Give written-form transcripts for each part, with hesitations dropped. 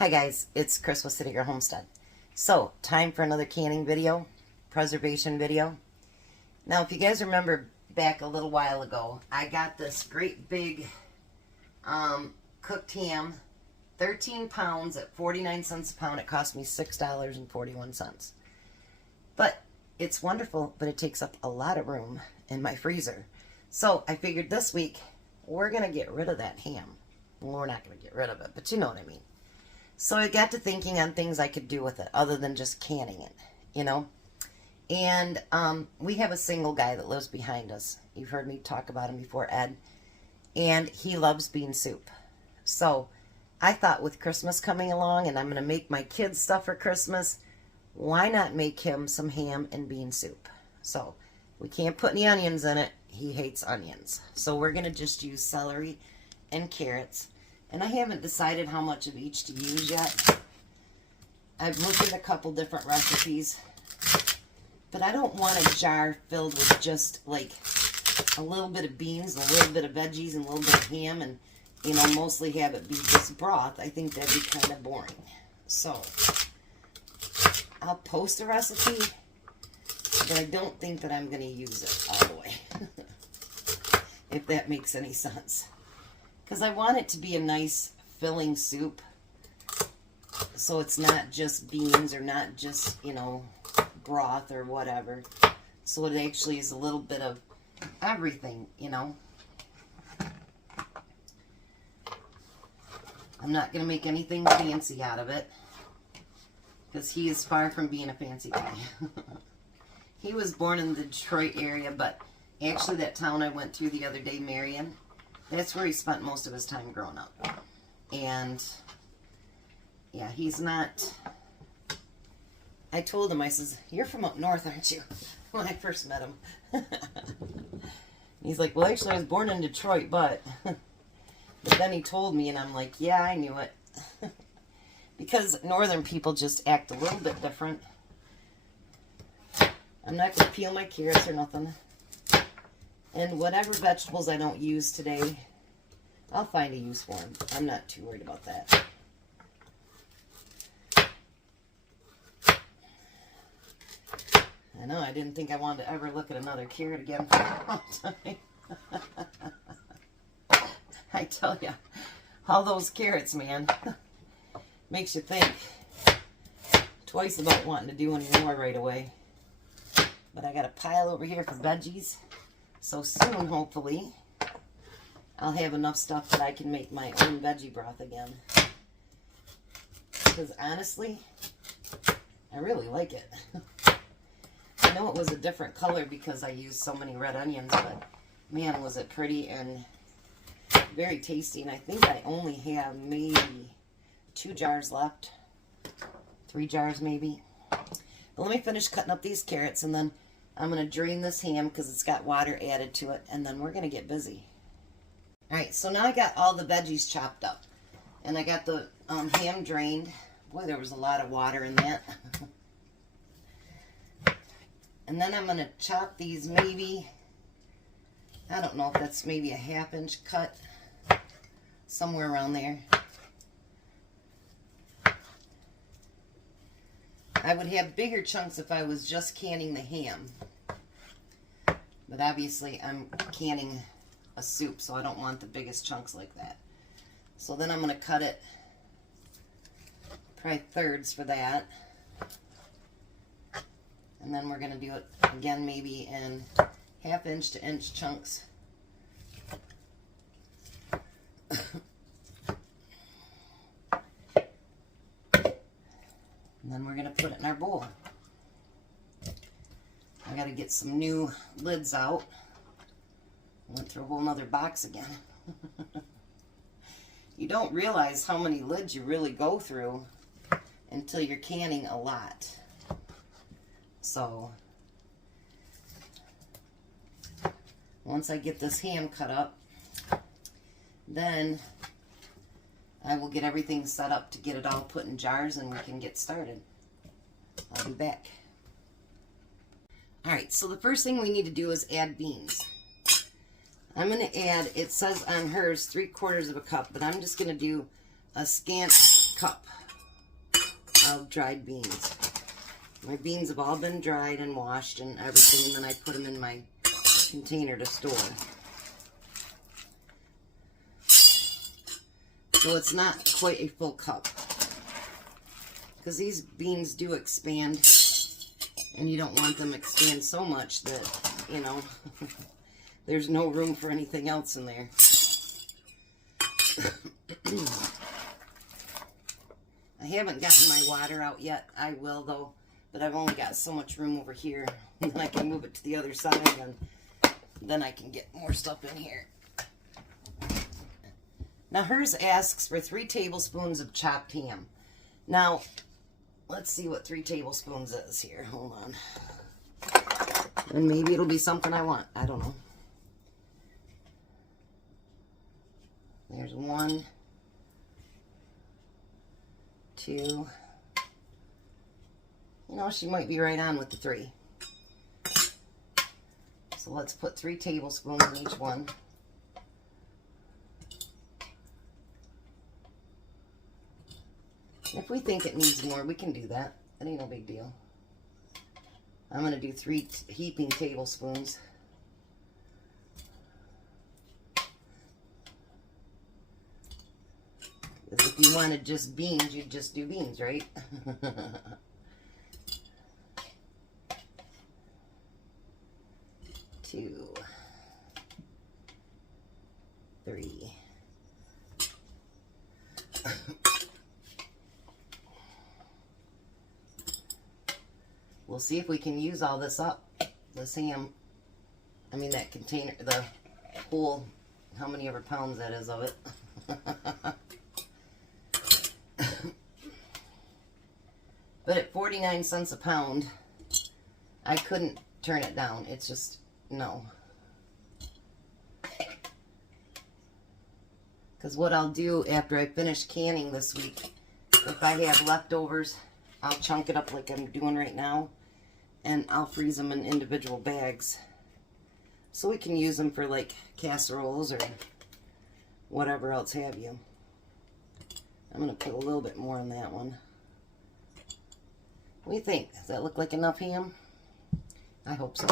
Hi guys, it's Chris with City Girl Homestead. So, time for another canning video, preservation video. Now, if you guys remember back a little while ago, I got this great big cooked ham, 13 pounds at 49 cents a pound. It cost me $6.41. But it's wonderful, but it takes up a lot of room in my freezer. So, I figured this week, we're going to get rid of that ham. Well, we're not going to get rid of it, but you know what I mean. So I got to thinking on things I could do with it other than just canning it, you know. And we have a single guy that lives behind us. You've heard me talk about him before, Ed. And he loves bean soup. So I thought with Christmas coming along and I'm going to make my kids stuff for Christmas, why not make him some ham and bean soup? So we can't put any onions in it. He hates onions. So we're going to just use celery and carrots. And I haven't decided how much of each to use yet. I've looked at a couple different recipes. But I don't want a jar filled with just like a little bit of beans, a little bit of veggies, and a little bit of ham. And, you know, mostly have it be just broth. I think that'd be kind of boring. So, I'll post a recipe. But I don't think that I'm going to use it all the way. If that makes any sense. Because I want it to be a nice filling soup. So it's not just beans or not just, you know, broth or whatever. So it actually is a little bit of everything, you know. I'm not going to make anything fancy out of it. Because he is far from being a fancy guy. He was born in the Detroit area, but actually that town I went through the other day, Marion, that's where he spent most of his time growing up. And, yeah, he's not... I told him, I says, you're from up north, aren't you? When I first met him. He's like, well, actually, I was born in Detroit, but... But then he told me, and I'm like, yeah, I knew it. Because northern people just act a little bit different. I'm not going to peel my carrots or nothing. And whatever vegetables I don't use today, I'll find a use for them. I'm not too worried about that. I know, I didn't think I wanted to ever look at another carrot again for a long time. I tell you, all those carrots, man, makes you think twice about wanting to do any more right away. But I got a pile over here for veggies. So soon, hopefully, I'll have enough stuff that I can make my own veggie broth again. Because honestly, I really like it. I know it was a different color because I used so many red onions, but man, was it pretty and very tasty. And I think I only have maybe 2 jars left. 3 jars maybe. But let me finish cutting up these carrots and then I'm going to drain this ham because it's got water added to it, and then we're going to get busy. Alright, so now I got all the veggies chopped up. And I got the ham drained. Boy, there was a lot of water in that. And then I'm going to chop these maybe, I don't know if that's maybe a 1/2 inch cut. Somewhere around there. I would have bigger chunks if I was just canning the ham. But obviously I'm canning a soup, so I don't want the biggest chunks like that. So then I'm going to cut it probably 1/3 for that. And then we're going to do it again maybe in 1/2 inch to inch chunks. And then we're going to put it in our bowl. I got to get some new lids out. Went through a whole nother box again. You don't realize how many lids you really go through until you're canning a lot. So, once I get this ham cut up, then I will get everything set up to get it all put in jars and we can get started. I'll be back. Alright, so the first thing we need to do is add beans. I'm going to add, it says on hers 3/4 of a cup, but I'm just going to do a scant cup. of dried beans. My beans have all been dried and washed and everything, and then I put them in my container to store. So it's not quite a full cup, because these beans do expand, and you don't want them to expand so much that, you know, there's no room for anything else in there. I haven't gotten my water out yet. I will, though, but I've only got so much room over here, and then I can move it to the other side, and then I can get more stuff in here. Now, hers asks for 3 tablespoons of chopped ham. Now, let's see what 3 tablespoons is here. Hold on. And maybe it'll be something I want. I don't know. There's 1, 2. You know, she might be right on with the 3. So let's put 3 tablespoons in each one. If we think it needs more, we can do that. That ain't no big deal. I'm going to do 3 heaping tablespoons. Because if you wanted just beans, you'd just do beans, right? 2, 3. We'll see if we can use all this up. This ham, I mean that container, the whole, how many ever pounds that is of it. But at 49 cents a pound, I couldn't turn it down. It's just, no. Because what I'll do after I finish canning this week, if I have leftovers, I'll chunk it up like I'm doing right now, and I'll freeze them in individual bags so we can use them for like casseroles or whatever else have you. I'm going to put a little bit more on that one. What do you think? Does that look like enough ham? I hope so.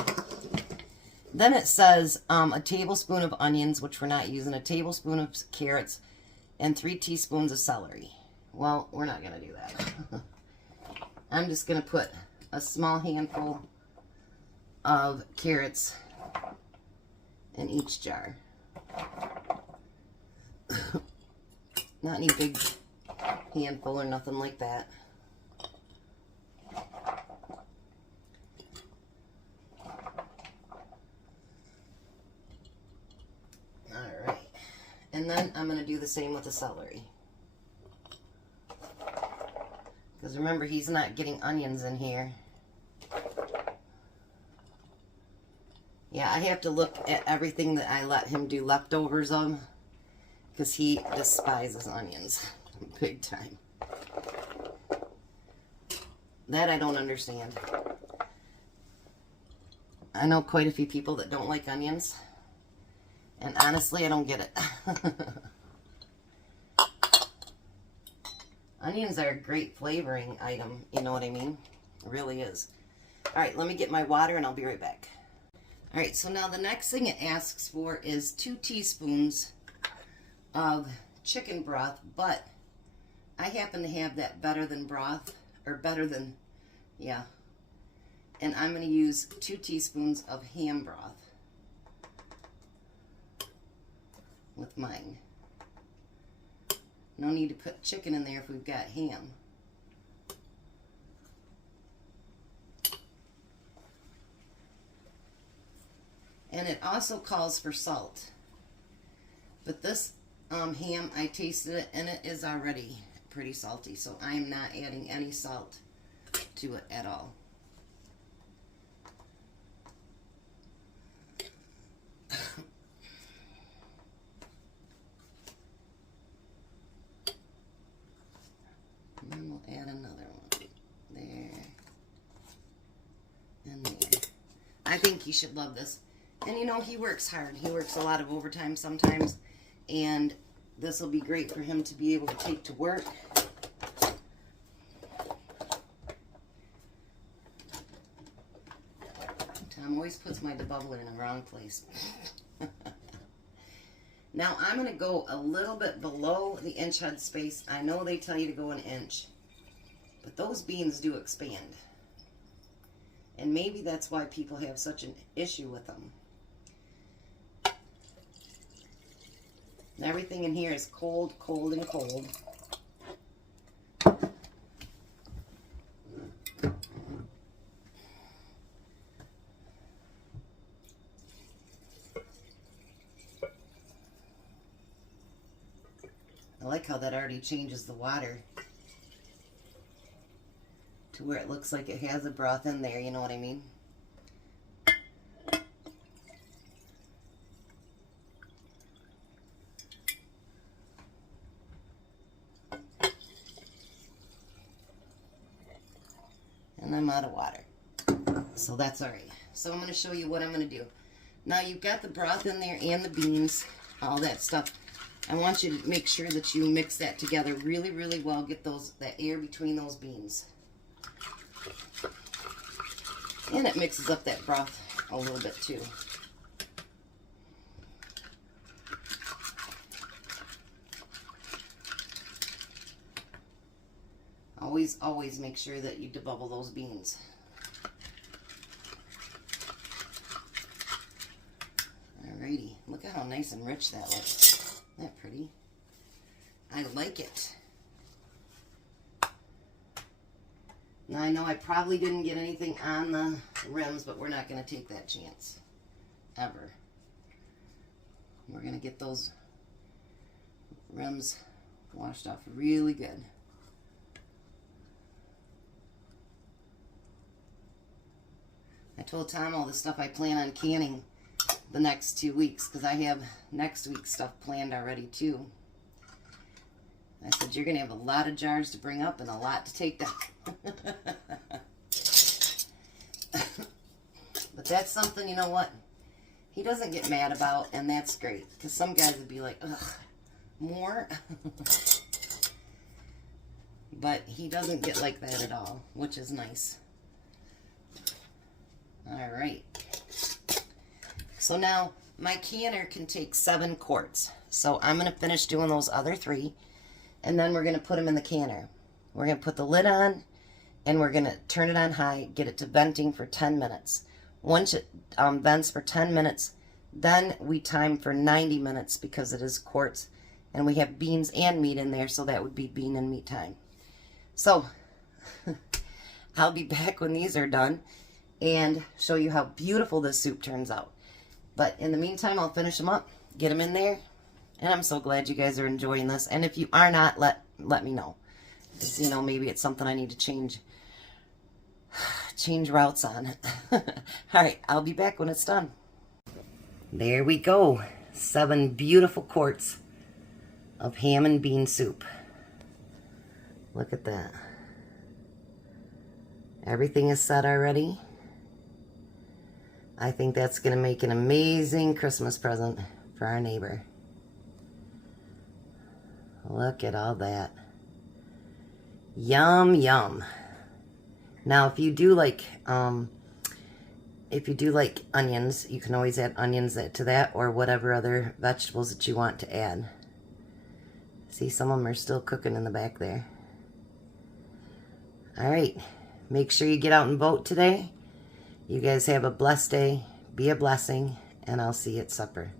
Then it says a tablespoon of onions, which we're not using, a tablespoon of carrots, and 3 teaspoons of celery. Well, we're not going to do that. I'm just going to put a small handful of carrots in each jar. Not any big handful or nothing like that. Alright. And then I'm going to do the same with the celery. Because remember, he's not getting onions in here. Yeah, I have to look at everything that I let him do leftovers of, because he despises onions big time. That I don't understand. I know quite a few people that don't like onions, and honestly, I don't get it. Onions are a great flavoring item, you know what I mean? It really is. Alright, let me get my water and I'll be right back. Alright, so now the next thing it asks for is 2 teaspoons of chicken broth, but I happen to have that better than broth, or better than, yeah. And I'm going to use 2 teaspoons of ham broth with mine. No need to put chicken in there if we've got ham. And it also calls for salt. But this ham, I tasted it, and it is already pretty salty, so I'm not adding any salt to it at all. And then we'll add another one. There. And there. I think he should love this. And you know, he works hard. He works a lot of overtime sometimes. And this will be great for him to be able to take to work. always puts my debubbler in the wrong place. Now I'm going to go a little bit below the inch head space. I know they tell you to go an inch, but those beans do expand. And maybe that's why people have such an issue with them. And everything in here is cold, cold, and cold. I like how that already changes the water to where it looks like it has a broth in there, you know what I mean? And I'm out of water. So that's all right. So I'm going to show you what I'm going to do. Now you've got the broth in there and the beans, all that stuff. I want you to make sure that you mix that together really, really well. Get that air between those beans. And it mixes up that broth a little bit too. Always make sure that you debubble those beans. Alrighty, look at how nice and rich that looks. Isn't that pretty? I like it. Now I know I probably didn't get anything on the rims, but we're not going to take that chance. Ever. We're going to get those rims washed off really good. I told Tom all the stuff I plan on canning the next 2 weeks, because I have next week's stuff planned already too. I said, you're going to have a lot of jars to bring up and a lot to take down. But that's something, you know what, he doesn't get mad about, and that's great, because some guys would be like, ugh, more? But he doesn't get like that at all, which is nice. All right. So now my canner can take 7 quarts. So I'm going to finish doing those other 3, and then we're going to put them in the canner. We're going to put the lid on, and we're going to turn it on high, get it to venting for 10 minutes. Once it vents for 10 minutes, then we time for 90 minutes because it is quarts, and we have beans and meat in there, so that would be bean and meat time. So I'll be back when these are done and show you how beautiful this soup turns out. But in the meantime, I'll finish them up, get them in there, and I'm so glad you guys are enjoying this. And if you are not, let me know. Because, you know, maybe it's something I need to change routes on. All right, I'll be back when it's done. There we go. 7 beautiful quarts of ham and bean soup. Look at that. Everything is set already. I think that's going to make an amazing Christmas present for our neighbor. Look at all that. Yum, yum. Now, if you do like onions, you can always add onions to that, or whatever other vegetables that you want to add. See, some of them are still cooking in the back there. All right. Make sure you get out and vote today. You guys have a blessed day. Be a blessing, and I'll see you at supper.